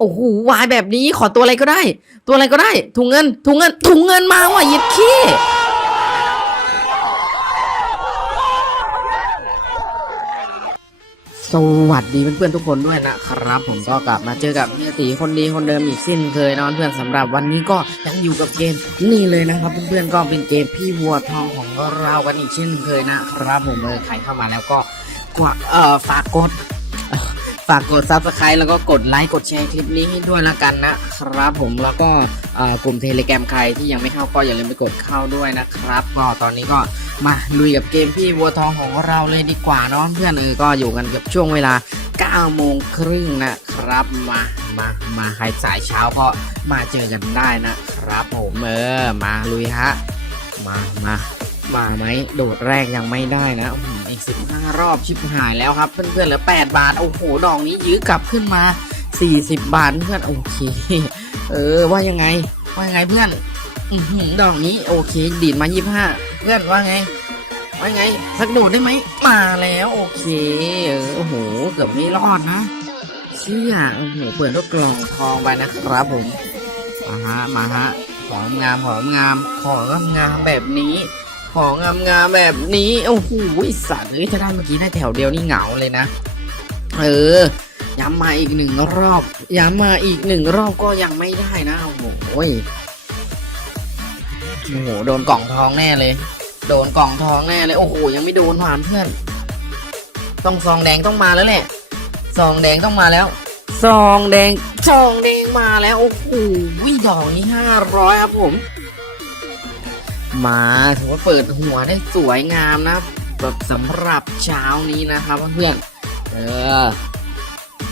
โอ้โหวายแบบนี้ขอตัวอะไรก็ได้ ตัวอะไรก็ได้ ถุงเงิน ถุงเงิน ถุงเงินมาว่ะย็ดขี้สวัสดีเพื่อนๆทุกคนด้วยนะครับ ผมก็กลับมาเจอกับพี่ตีคนดีคนเดิมอีกเส้นเคยนอนเพื่อนสำหรับวันนี้ก็ยังอยู่กับเกมนี่เลยนะครับเพื่อนๆก็เป็นเกมพี่วัวทองของเรากันอีกเช่นเคยนะครับผมเลยใครเข้ามาแล้วก็กดเอ่อฝากกด ฝากกดซับสไครต์แล้วก็กดไลค์กดแชร์คลิปนี้ให้ด้วยละกันนะครับผมแล้วก็กลุ่มเทเลแกรมใครที่ยังไม่เข้าก็อย่าลืมไปกดเข้าด้วยนะครับ ก็ตอนนี้ก็มาลุยกับเกมพี่วัวทองของเราเลยดีกว่าเนาะเพื่อนเออก็อยู่กันกับช่วงเวลา9โมงครึ่งนะครับมามามาใครสายเช้าก็มาเจอกันได้นะครับผมเออมาลุยฮะมามามาไหมโดดแรกยังไม่ได้นะ อืมอีกสิบห้ารอบชิบหายแล้วครับ เพื่อนๆเหลือ 8 บาท โอ้โห ดอกนี้ยื้อกลับขึ้นมา 40 บาทเพื่อนโอเค เออ ว่ายังไง ว่ายังไงเพื่อนอดอกนี้โอเค ดีดมา 25 เพื่อนว่าไง ว่าไง สักโดดได้ไหม มาแล้วโอเค เออ โอ้โห เกือบไม่รอดนะเชี่ยโอ้โห เปิดลูกกล่องทองไปนะครับผม มาฮะ มาฮะ ของงาม ของงาม ของงามแบบนี้ ของงามๆแบบนี้โอ้โหสัตว์เอ้ยถ้าได้เมื่อกี้ได้แถวเดียวนี่เหงาเลยนะ เออ ย้ำมาอีกหนึ่งรอบ ย้ำมาอีกหนึ่งรอบก็ยังไม่ได้นะโอ้โหยโอ้โหโดนกล่องทองแน่เลย โดนกล่องทองแน่เลยโอ้โหยังไม่โดนผ่านเพื่อน ต้องซองแดงต้องมาแล้วแหละซองแดงต้องมาแล้วซองแดงซองแดงมาแล้วโอ้โหดอกนี้ห้าร้อยครับผม มาถือว่าเปิดหัวได้สวยงามนะ แบบสำหรับเช้านี้นะครับเพื่อนเออ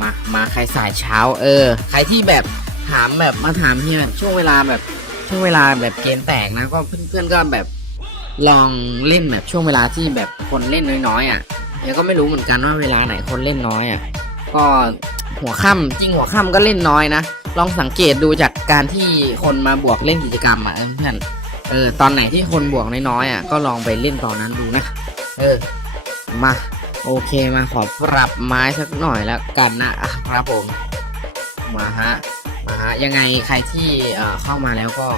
มามาใครสายเช้า เออ ใครที่แบบถามแบบมาถามเฮียช่วงเวลาแบบช่วงเวลาแบบเกมแตกนะก็เพื่อนๆก็แบบลองเล่นแบบช่วงเวลาที่แบบคนเล่นน้อยๆอะเฮียก็ไม่รู้เหมือนกันว่าเวลาไหนคนเล่นน้อยอะก็หัวค่ำจริงหัวค่ำก็เล่นน้อยนะลองสังเกตดูจากการที่คนมาบวกเล่นกิจกรรมอะเพื่อน เออตอนไหนที่คนบวกน้อยๆอะก็ลองไปเล่นตอนนั้นดูนะ เออ มาโอเคมาขอปรับไม้สักหน่อยแล้วกันนะครับผม มาฮะมาฮะยังไงใครที่เข้ามาแล้วก็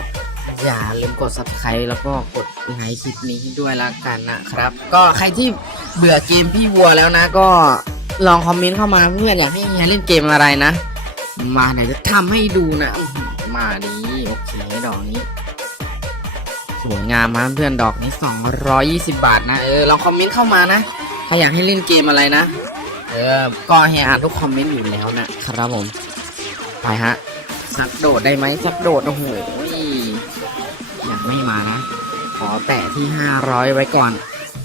อย่าลืมกด subscribe แล้วก็กดไลค์คลิปนี้ด้วยละกันนะครับ ก็ใครที่เบื่อเกมพี่วัวแล้วนะ ก็ลองคอมเมนต์เข้ามาเพื่อนอยากให้เฮียเล่นเกมอะไรนะ มาเดี๋ยวจะทำให้ดูนะ มาดีโอเคดอกนี้ สวยงามมากเพื่อนดอกนี้ 220 บาทนะ เออลองคอมเมนต์เข้ามานะใครอยากให้เล่นเกมอะไรนะ เออก็ให้อ่านทุกคอมเมนต์อยู่แล้วนะครับผม ไปฮะสักโดดได้ไหมสักโดดโอ้โหอยากไม่มานะ ขอแตะที่ 500 ไว้ก่อน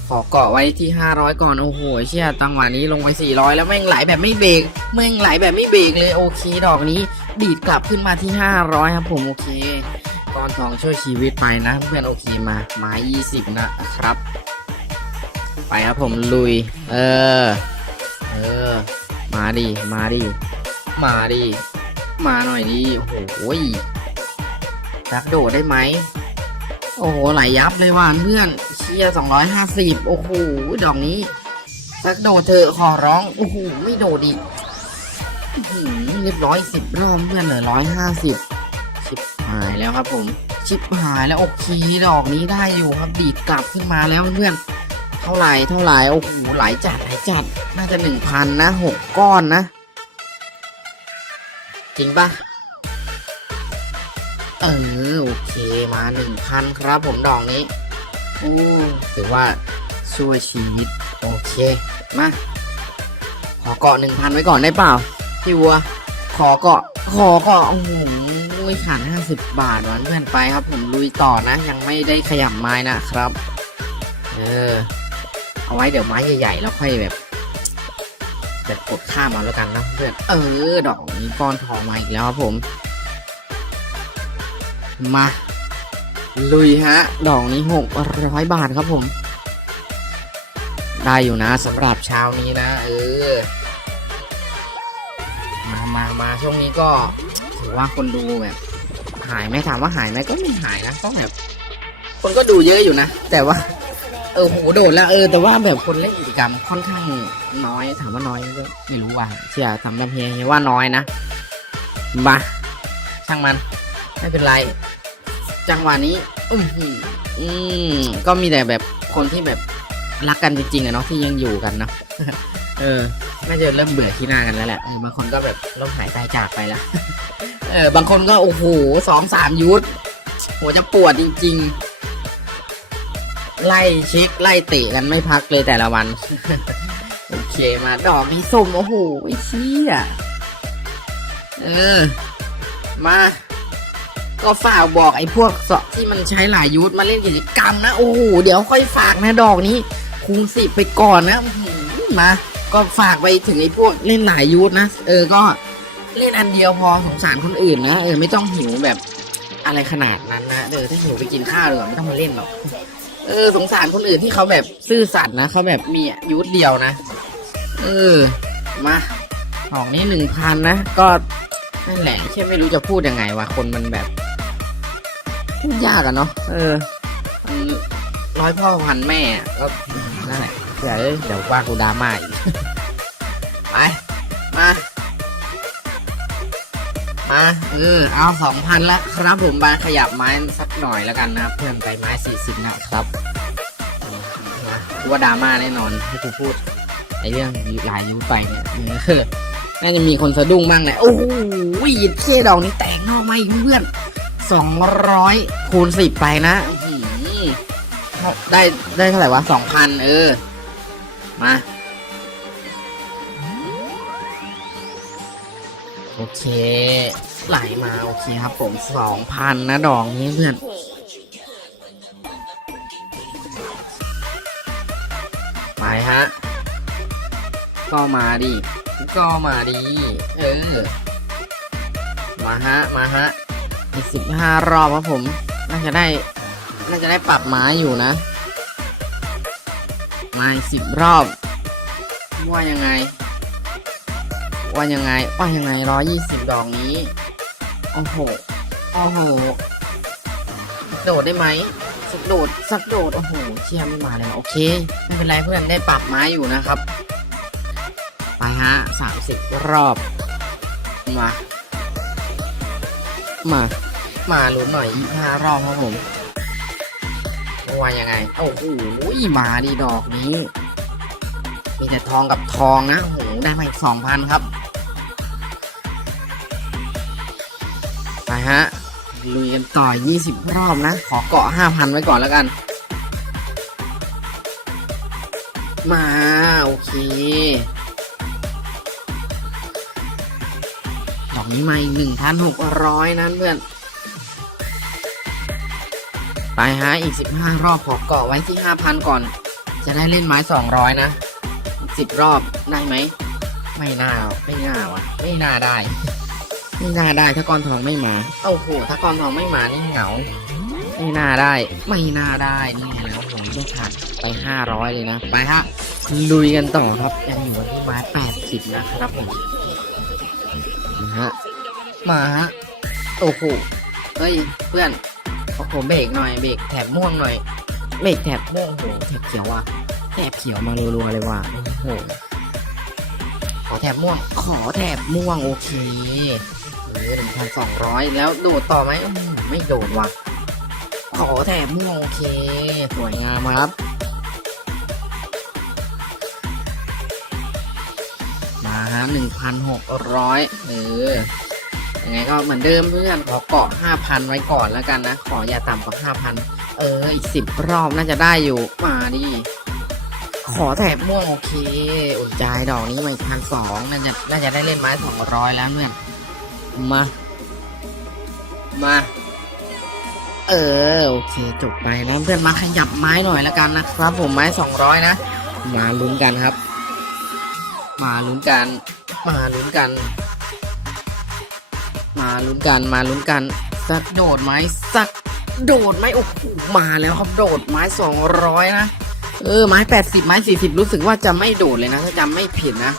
ขอเกาะไว้ที่ 500 ก่อน โอ้โห เชี่ยตังหวะนี้ลงไป 400 แล้วแม่งไหลแบบไม่เบรกแม่งไหลแบบไม่เบรกเลยโอเค ดอกนี้ ดีดกลับขึ้นมาที่ 500 ครับผมโอเค ก้อนทองช่วยชีวิตไปนะเพื่อนโอเคมาไม้20นะครับ ไปครับผมลุย เออ เออ มาดิ มาดิ มาดิ มาหน่อยดิโอ้โหยรักโดดได้ไหม โอ้โห ไหลยับเลยว่ะเพื่อนเชียร์250โอ้โห ดอกนี้ สักโดดเถอขอร้อง โอ้โห ไม่โดดอีกอื้อหือเรียบร้อยสิบรอบเพื่อนเหลือร้อยห้าสิบ หายแล้วครับผมชิบหายแล้วโอเคดอกนี้ได้อยู่ครับดีดกลับขึ้นมาแล้วเพื่อนเท่าไหร่เท่าไหร่โอ้โหหลายจัดหลายจัดน่าจะหนึ่งพันนะหกก้อนนะ จริงปะเออโอเคมาหนึ่งพันครับผมดอกนี้โอ้ถือว่าช่วยชีวิตโอเคมาขอเกาะหนึ่งพันไว้ก่อนได้เปล่าพี่วัว ขอเกาะขอเกาะโอ้โห ขาดห้าสิบบาทวานเพื่อนไปครับผมลุยต่อนะ ยังไม่ได้ขยับไม้นะครับ เออ เอาไว้เดี๋ยวไม้ใหญ่ๆแล้วค่อยแบบแบบกดข้ามเอาแล้วกันนะเพื่อนเออ ดอกนี้ก้อนทองมาอีกแล้วครับผม มา ลุยฮะ ดอกนี้หกร้อยบาทครับผม ได้อยู่นะสำหรับเช้านี้นะ เออ มามามาช่วงนี้ก็ือว่าคนดูแบบ หายไหมถามว่าหายไหมก็ไม่หายนะก็แบบ คนก็ดูเยอะอยู่นะ แต่ว่า เออโหโดดแล้วเออแต่ว่าแบบคนเล่นกิจกรรมค่อนข้างน้อย ถามว่าน้อยก็ไม่รู้ว่าเชื่อสำหรับเฮียเฮียว่าน้อยนะมาช่างมันไม่เป็นไร จังหวะนี้ อือหืออืมก็มีแต่แบบคนที่แบบรักกันจริงๆอะเนาะที่ยังอยู่กันเนาะเออ น่าจะเริ่มเบื่อที่หน้ากันแล้วแหละเออบางคนก็แบบล้มหายตายจากไปแล้ว เออบางคนก็โอ้โหสองสามยุทธหัวจะปวดจริง ๆ ไล่เช็คไล่เตะกันไม่พักเลยแต่ละวัน โอเคมาดอกนี้ส้มโอ้โหไอ้เชี่ยเออ มา ก็ฝากบอกไอ้พวกเสาะที่มันใช้หลายยุทธมาเล่นกิจกรรมนะโอ้โหเดี๋ยวค่อยฝากนะดอกนี้คูณสิไปก่อนนะมาก็ฝากไปถึงไอ้พวกเล่นหลายยุทธนะ เออก็ เล่นอันเดียวพอสงสารคนอื่นนะเออไม่ต้องหิวแบบอะไรขนาดนั้นนะเออถ้าหิวไปกินข้าวเลยไม่ต้องมาเล่นหรอกเออสงสารคนอื่นที่เขาแบบซื่อสัตย์นะเขาแบบมียุทธเดียวนะ เออมาของนี้หนึ่งพันนะ ก็นั่นแหละแค่ไม่รู้จะพูดยังไงวะคนมันแบบพูดยากอะเนาะเออร้อยพ่อพันแม่ก็นั่นแหละเดี๋ยวเดี๋ยวว่ากูดราม่าอีกไป มาเออเอาสองพันละครับผมบาขยับไม้สักหน่อยแล้วกันนะเพื่อนไปไม้สี่สิบนะครับกูว่าดราม่าแน่นอนที่กูพูดไอเรื่องลายนิ้วไปเนี่ยเออน่าจะมีคนสะดุ้งบ้างแหละโอ้โหเคดอกนี้แตกนอกมาอีกเพื่อนสองร้อยคูณสิบไปนะได้ได้เท่าไหร่วะสองพันเออ มา โอเค ไหลมา โอเคครับผมสองพันนะดอกนี้เพื่อนไปฮะ ก็มาดิ ก็มาดิ เออ มาฮะ มาฮะอีกสิบห้ารอบครับผม น่าจะได้ น่าจะได้ปรับไม้อยู่นะ มาอีกสิบรอบ ว่ายังไง ว่ายังไง ว่ายังไงร้อยี่สิบดอกนี้ โอ้โห โอ้โห โดดได้ไหมสักโดดสักโดด โอ้โห เชี่ยไม่มาเลยโอเค ไม่เป็นไรเพื่อนได้ปรับไม้อยู่นะครับ ไปฮะสามสิบรอบ มา มา มาลุ้นหน่อยห้ารอบครับผมว่ายังไง โอ้โหมาดีดอกนี้ มีแต่ทองกับทองนะโอ้โหได้มาอีกสองพันครับ ฮะลุยกันต่อ 20 รอบนะ ขอเกาะ 5,000 ไว้ก่อนแล้วกัน มา โอเค ดอกนี้มาอีก 1,600นั้นเพื่อน ไปฮะ อีก 15 รอบ ขอเกาะไว้ที่ 5,000 ก่อน จะได้เล่นไม้ 200 นะ 10 รอบได้ไหม ไม่น่า ไม่น่าวะไม่น่าได้ ไม่น่าได้ถ้ากรทองไม่มาโอ้โหถ้ากรทองไม่มานี่เหงาไม่น่าได้ ไม่น่าได้นี่ไงแล้วผมต้องขาดไปห้าร้อยเลยนะ ไปฮะลุยกันต่อครับยังอยู่ที่ไม้แปดสิบนะครับผมนะฮะมาฮะโอ้โหเฮ้ยเพื่อนโอ้โหเบรกหน่อยเบรกแถบม่วงหน่อยเบรกแถบม่วงโอ้โหแถบเขียวว่ะแถบเขียวมารัวๆเลยว่ะโอ้โหขอแถบม่วง ขอแถบม่วงโอเค หนึ่งพันสองร้อยแล้วโดดต่อไหมไม่โดดว่ะขอแถบม่วงโอเค สวยงามครับ มาฮะหนึ่งพันหกร้อยเออยังไงก็เหมือนเดิมเพื่อนขอเกาะห้าพันไว้ก่อนแล้วกันนะ ขออย่าต่ำกว่าห้าพันเออ อีกสิบรอบน่าจะได้อยู่ มาดิขอแถบม่วงโอเค อุ่นใจดอกนี้มาอีกพันสองน่าจะน่าจะได้เล่นไม้สองร้อยแล้วเพื่อน มา มา เออ โอเค จบไปนะเพื่อนมาขยับไม้หน่อยแล้วกันนะครับ ผมไม้สองร้อยนะ มาลุ้นกันครับ มาลุ้นกัน มาลุ้นกัน มาลุ้นกันมาลุ้นกัน สักโดดไหมสักโดดไหมโอ้โหมาแล้วครับโดดไม้สองร้อยนะเออไม้แปดสิบไม้สี่สิบรู้สึกว่าจะไม่โดดเลยนะ ถ้าจำไม่ผิดนะ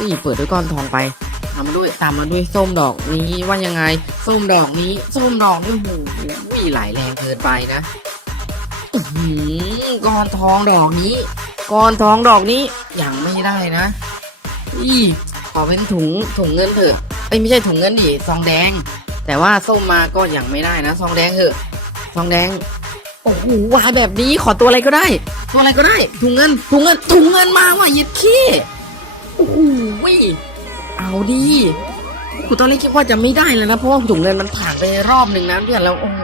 นี่เปิดด้วยก้อนทองไปตามมาด้วยตามมาด้วยส้มดอกนี้ว่ายังไง ส้มดอกนี้ ส้มดอกนี้โอ้โหวิ่ไหลแรงเกินไปนะหือก้อนทองดอกนี้ ก้อนทองดอกนี้ยังไม่ได้นะอีขอเป็นถุงถุงเงินเถอะอ้ยไม่ใช่ถุงเงินดิซองแดง แต่ว่าส้มมาก็ยังไม่ได้นะซองแดงเหอะซองแดงโอ้โหวายแบบนี้ขอตัวอะไรก็ได้ ตัวอะไรก็ได้ถุงเงินถุงเงินถุงเงินมาว่ะยิดขี้โอ้โห เอาดีกูตอนแรกคิดว่าจะไม่ได้แล้วนะ เพราะว่าถุงเงินมันผ่านไปรอบหนึ่งนะเพื่อนแล้วโอ้โห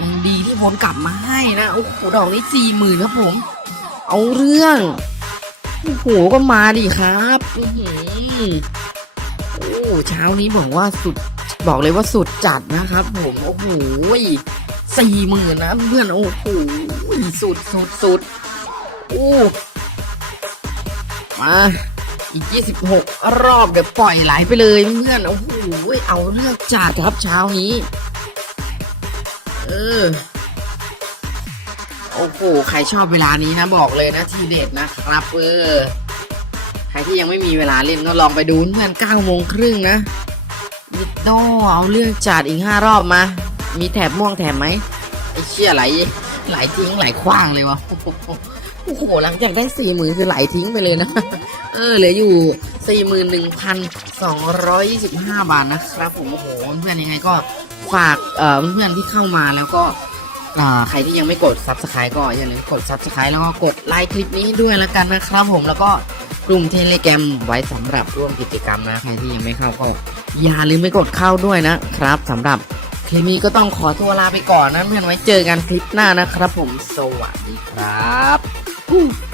ยังดีที่พ้นกลับมาให้นะโอ้โหดอกนี้สี่หมื่นครับผม เอาเรื่องโอ้โหก็มาดิครับอื้อหือโอ้เช้านี้บอกว่าสุดบอกเลยว่าสุดจัดนะครับ ผมโอ้โหสี่หมื่นนะเพื่อนโอ้โหสุดสุดสุดโอ้มา อีกยี่สิบหกรอบเดี๋ยวปล่อยไหลไปเลยเพื่อนโอ้โหเอาเรื่องจัดครับเช้านี้ เออโอ้โหใครชอบเวลานี้นะบอกเลยนะทีเด็ดนะครับเออใครที่ยังไม่มีเวลาเล่นก็ลองไปดูเพื่อนเก้าโมงครึ่งนะวิดโดเอาเรื่องจัดอีกห้ารอบมา มีแถบม่วงแถบไหมไอ้เชี่ยไหลไหลทิ้งไหลคว้างเลยวะ โอ้โหหลังจากได้สี่หมื่นคือไหลทิ้งไปเลยนะ เออเหลืออยู่สี่หมื่นหนึ่งพันสองร้อยยี่สิบห้าบาทนะครับผมโอ้โหเพื่อนยังไงก็ฝากเอ่อเพื่อนๆที่เข้ามาแล้วก็ใครที่ยังไม่กด subscribe ก็อย่าลืมกด subscribe แล้วก็กดไลค์คลิปนี้ด้วยแล้วกันนะครับผมแล้วก็กลุ่มเทเลแกรมไว้สำหรับร่วมกิจกรรมนะใครที่ยังไม่เข้าก็อย่าลืมไปกดเข้าด้วยนะครับสำหรับ คลิปนี้ก็ต้องขอตัวลาไปก่อนนะเพื่อนไว้เจอกันคลิปหน้านะครับผมสวัสดีครับ